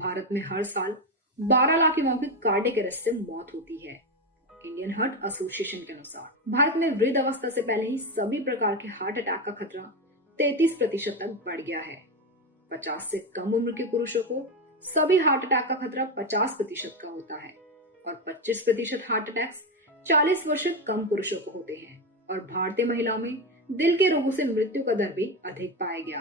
भारत में हर साल 12 लाख युवाओं की कार्डियक अरेस्ट से मौत होती है। इंडियन हार्ट एसोसिएशन के अनुसार भारत में वृद्ध अवस्था से पहले ही सभी प्रकार के हार्ट अटैक का खतरा 33% तक बढ़ गया है। 50 से कम उम्र के पुरुषों को सभी हार्ट अटैक का खतरा 50% का होता है और 25% हार्ट अटैक्स 40 वर्ष से कम पुरुषों को होते हैं। और भारतीय महिलाओं में दिल के रोगों से मृत्यु का दर भी अधिक पाया गया।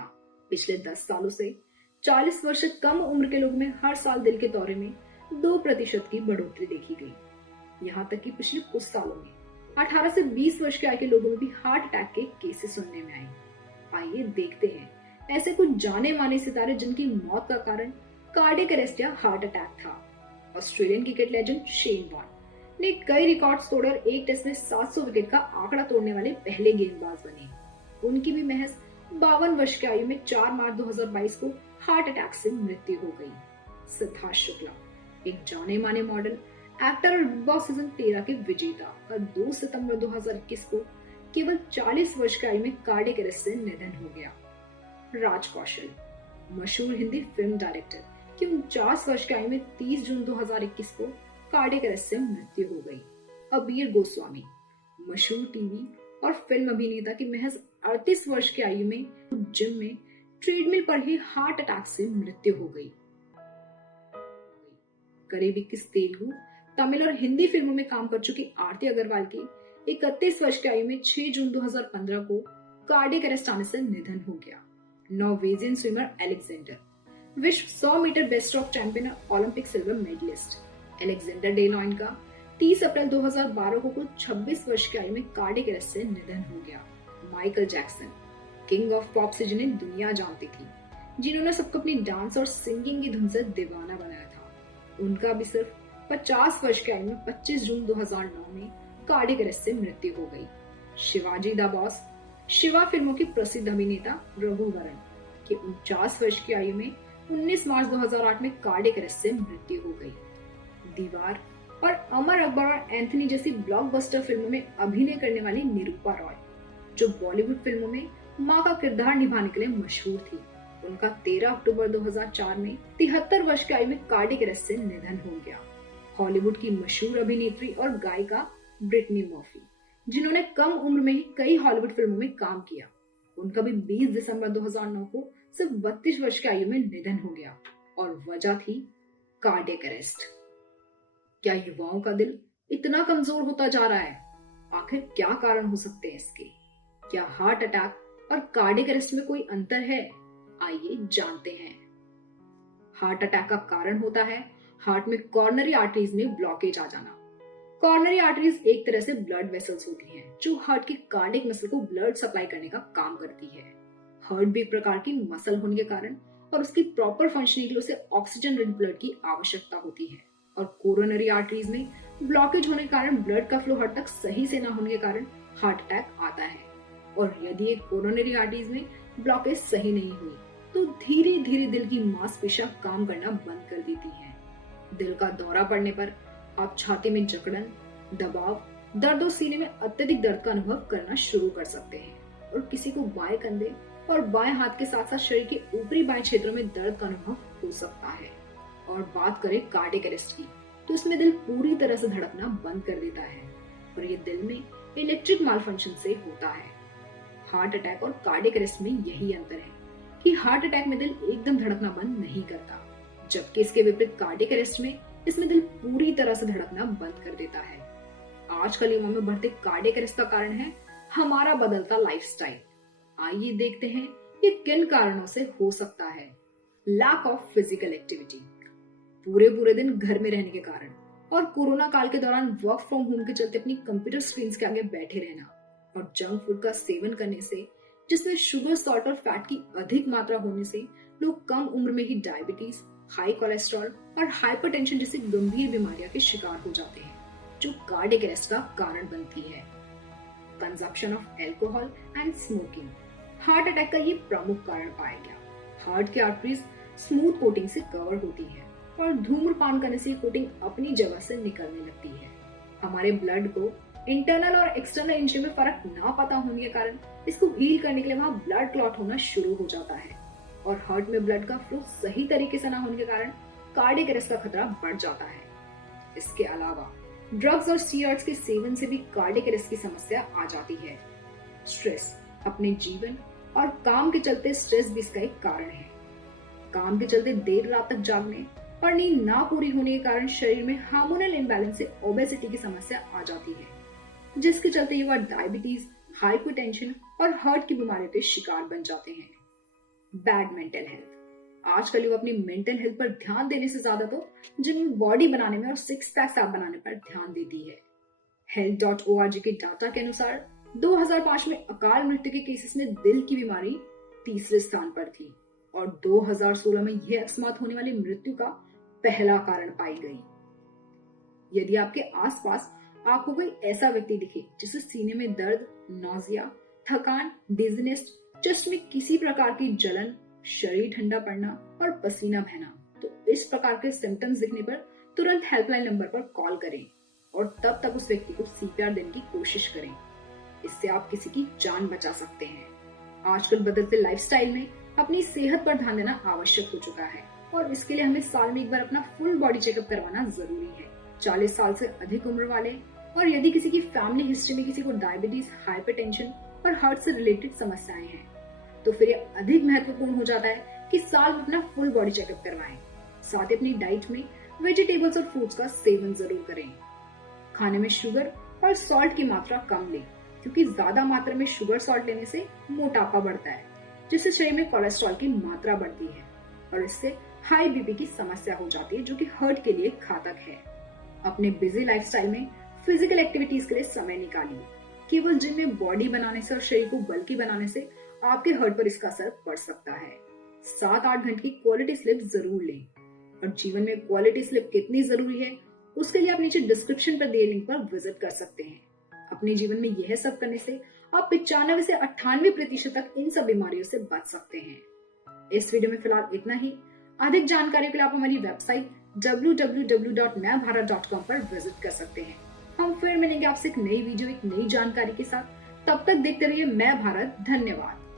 पिछले 10 सालों से 40 वर्ष से कम उम्र के लोगों में हर साल दिल के दौरे में 2% की बढ़ोतरी देखी गई। यहाँ तक कि पिछले कुछ सालों में 18 से 20 वर्ष के आयु के लोगों में भी हार्ट अटैक के केसेस सुनने में आए। आइए देखते हैं ऐसे कुछ जाने माने सितारे जिनकी मौत का कारण कार्डियक अरेस्ट या हार्ट अटैक था। Australian cricket legend Shane Warne ने कई रिकॉर्ड्स तोड़कर एक टेस्ट में 700 विकेट का आंकड़ा तोड़ने वाले पहले गेंदबाज बने। उनकी भी महज 52 वर्ष की आयु में 4 मार्च 2022 को हार्ट अटैक से मृत्यु हो गई। सिद्धार्थ शुक्ला एक जाने माने मॉडल, एक्टर और बिग बॉस सीजन 13 के विजेता का 2 सितंबर 2021 को केवल 40 वर्ष की आयु में कार्डियक अरेस्ट से निधन हो गया। राज कौशल मशहूर हिंदी फिल्म डायरेक्टर की 49 वर्ष की आयु में 30 जून 2021 को कार्डियक अरेस्ट से मृत्यु हो गई। अबीर गोस्वामी मशहूर टीवी और फिल्म अभिनेता की महज 38 वर्ष की आयु में जिम में ट्रेडमिल पर ही हार्ट अटैक से मृत्यु हो गई। करीब 21 तेलुगु, तमिल और हिंदी फिल्मों में काम कर चुकी आरती अग्रवाल की 31 वर्ष की आयु में 6 जून 2015 को कार्डियक अरेस्ट आने से निधन हो गया। नॉर्वेजियन स्विमर एलेक्जेंडर विश्व 100 मीटर बेस्ट स्ट्रोक चैंपियन और ओलंपिक सिल्वर मेडलिस्ट एलेक्जेंडर डेलॉइन का 30 अप्रैल 2012 को कुल 26 वर्ष की आयु में कार्डियक अरेस्ट से निधन हो गया। Michael Jackson king of pop से जिन्हें दुनिया जानती थी, जिन्होंने सबको अपनी डांस और सिंगिंग की धुन से दीवाना बनाया था, उनका भी सिर्फ 50 वर्ष की आयु में 25 जून 2009 में कार्डियक अरेस्ट से मृत्यु हो गई। शिवाजी द बॉस शिवा फिल्मों की प्रसिद्ध अभिनेता रघुवरन की 49 वर्ष की आयु में 19 मार्च 2008 में कार्डियक अरेस्ट से मृत्यु हो गई। दीवार और अमर अकबर और एंथनी जैसी ब्लॉकबस्टर फिल्मों में अभिनय करने वाली निरूपा रॉय, जो बॉलीवुड फिल्मों में मां का किरदार निभाने के लिए मशहूर थी, उनका 13 अक्टूबर 2004 में 73 वर्ष की आयु में कार्डियक अरेस्ट से निधन हो गया। हॉलीवुड की मशहूर अभिनेत्री और गायिका ब्रिटनी मर्फी, जिन्होंने कम उम्र में ही कई हॉलीवुड फिल्मों में काम किया, उनका भी 20 दिसंबर 2009 को सिर्फ 32 वर्ष की आयु में निधन हो गया और वजह थी कार्डियक अरेस्ट। क्या युवाओं का दिल इतना कमजोर होता जा रहा है? आखिर क्या कारण हो सकते हैं इसके? क्या हार्ट अटैक और कार्डियक अरेस्ट में कोई अंतर है? आइए जानते हैं। हार्ट अटैक का कारण होता है हार्ट में कॉर्नरी आर्टरीज में ब्लॉकेज आ जाना। कॉर्नरी आर्टरीज एक तरह से ब्लड वेसल्स होती हैं, जो हार्ट की कार्डियक मसल को ब्लड सप्लाई करने का काम करती है। हार्ट भी एक प्रकार की मसल होने के कारण और उसकी प्रॉपर फंक्शनिंग के लिए उसे ऑक्सीजन रिच ब्लड की आवश्यकता होती है। और कोरोनरी आर्टरीज में ब्लॉकेज होने के कारण ब्लड का फ्लो हार्ट तक सही से ना होने के कारण हार्ट अटैक आता है। और यदि एक कोरोनरी आर्टरीज में ब्लॉकेज सही नहीं हुई तो धीरे धीरे दिल की मांसपेशियां काम करना बंद कर देती हैं। दिल का दौरा पड़ने पर आप छाती में जकड़न, दबाव, दर्द और सीने में अत्यधिक दर्द का अनुभव करना शुरू कर सकते हैं। और किसी को बाएं कंधे और बाएं हाथ के साथ साथ शरीर के ऊपरी बाएं क्षेत्रों में दर्द का अनुभव हो सकता है। और बात करें कार्डियक अरेस्ट की, तो इसमें दिल पूरी तरह से धड़कना बंद कर देता है और ये दिल में इलेक्ट्रिक मालफंक्शन से होता है। हार्ट अटैक और कार्डियक अरेस्ट में यही अंतर है कि हार्ट अटैक में दिल एकदम धड़कना बंद नहीं करता, जबकि इसके विपरीत कार्डियक अरेस्ट में इसमें दिल पूरी तरह से धड़कना बंद कर देता है। आजकल युवाओं में बढ़ते कार्डियक अरेस्ट का कारण है हमारा बदलता लाइफस्टाइल। आइए देखते हैं ये किन कारणों से हो सकता है। लैक ऑफ फिजिकल एक्टिविटी, पूरे दिन घर में रहने के कारण और कोरोना काल के दौरान वर्क फ्रॉम होम के चलते अपनी कंप्यूटर स्क्रीन के आगे बैठे रहना और जंक फूड का सेवन करने से, जिसमें शुगर, सॉल्ट और फैट की अधिक मात्रा होने से लोग कम उम्र में ही डायबिटीज, हाई कोलेस्ट्रॉल और हाइपरटेंशन जैसी गंभीर बीमारियों के शिकार हो जाते हैं, जो कार्डियक अरेस्ट का कारण बनती है। Consumption of alcohol and smoking heart attack का ये प्रमुख कारण पाया गया। हार्ट की आर्टरीज स्मूथ कोटिंग से कवर होती है और धूम्रपान करने से कोटिंग अपनी जगह से निकलने लगती है। हमारे ब्लड को इंटरनल और एक्सटर्नल इंजरी में फर्क ना पता होने के कारण इसको हील करने के लिए वहाँ ब्लड क्लॉट होना शुरू हो जाता है। और हार्ट में ब्लड का फ्लो सही तरीके से ना होने के कारण कार्डियक अरेस्ट का खतरा बढ़ जाता है। इसके अलावा ड्रग्स और स्टीरॉइड्स के सेवन से भी कार्डियक अरेस्ट की समस्या आ जाती है। स्ट्रेस, अपने जीवन और काम के चलते स्ट्रेस भी इसका एक कारण है। काम के चलते देर रात तक जागने और नींद ना पूरी होने के कारण शरीर में हार्मोनल इम्बैलेंस से ओबेसिटी की समस्या आ जाती है, जिसके चलते युवा डायबिटीज, हाइपरटेंशन और हार्ट की बीमारियों के शिकार बन जाते हैं। बैड मेंटल हेल्थ, आजकल युवा अपनी मेंटल हेल्थ पर ध्यान देने से ज्यादा तो जिम बॉडी बनाने में और सिक्स पैक्स ऐप बनाने पर ध्यान देती है। health.org के डाटा के अनुसार 2005 में अकाल मृत्यु के केसेस में दिल की बीमारी तीसरे स्थान पर थी और 2016 में यह अकस्मात होने वाली मृत्यु का पहला कारण पाई गई। यदि आपके आसपास आपको कोई ऐसा व्यक्ति दिखे जिसे सीने में दर्द, नौजिया, थकान, डिजीनेस, चेस्ट में किसी प्रकार की जलन, शरीर ठंडा पड़ना और पसीना बहना, तो इस प्रकार के सिम्टम्स दिखने पर तुरंत हेल्पलाइन नंबर पर कॉल करें और तब तक उस व्यक्ति को सीपीआर देने की कोशिश करें। इससे आप किसी की जान बचा सकते हैं। आजकल बदलते लाइफस्टाइल में अपनी सेहत पर ध्यान देना आवश्यक हो चुका है और इसके लिए हमें साल में एक बार अपना फुल बॉडी चेकअप करवाना जरूरी है। 40 साल से अधिक उम्र वाले और यदि किसी की फैमिली हिस्ट्री में किसी को डायबिटीज, हाइपरटेंशन और हार्ट से रिलेटेड समस्याएं हैं, तो फिर यह अधिक महत्वपूर्ण हो जाता है कि साल में अपना फुल बॉडी चेकअप करवाएं। साथ ही अपनी डाइट में वेजिटेबल्स और फ्रूट्स का सेवन जरूर करें। खाने में शुगर और सॉल्ट की मात्रा कम लें, क्योंकि ज्यादा मात्रा में शुगर सॉल्ट लेने से मोटापा बढ़ता है, जिससे शरीर में कोलेस्ट्रॉल की मात्रा बढ़ती है और इससे हाई बीपी की समस्या हो जाती है, जो कि हार्ट के लिए घातक है। अपने बिजी लाइफस्टाइल में फिजिकल एक्टिविटीज के लिए समय निकालिए। केवल जिम में बॉडी बनाने से और शरीर को बल्कि बनाने से आपके हार्ट पर इसका असर पड़ सकता है। 7-8 घंटे की क्वालिटी स्लीप जरूर लें और जीवन में क्वालिटी स्लीप कितनी जरूरी है उसके लिए आप नीचे डिस्क्रिप्शन पर दिए लिंक पर विजिट कर सकते हैं। अपने जीवन में यह सब करने से आप 95 से 98% तक इन सब बीमारियों से बच सकते हैं। इस वीडियो में फिलहाल इतना ही। अधिक जानकारी के लिए आप हमारी वेबसाइट www.mainbharat.com पर विजिट कर सकते हैं। हम फिर मिलेंगे आपसे एक नई वीडियो, एक नई जानकारी के साथ। तब तक देखते रहिए मैं भारत। धन्यवाद।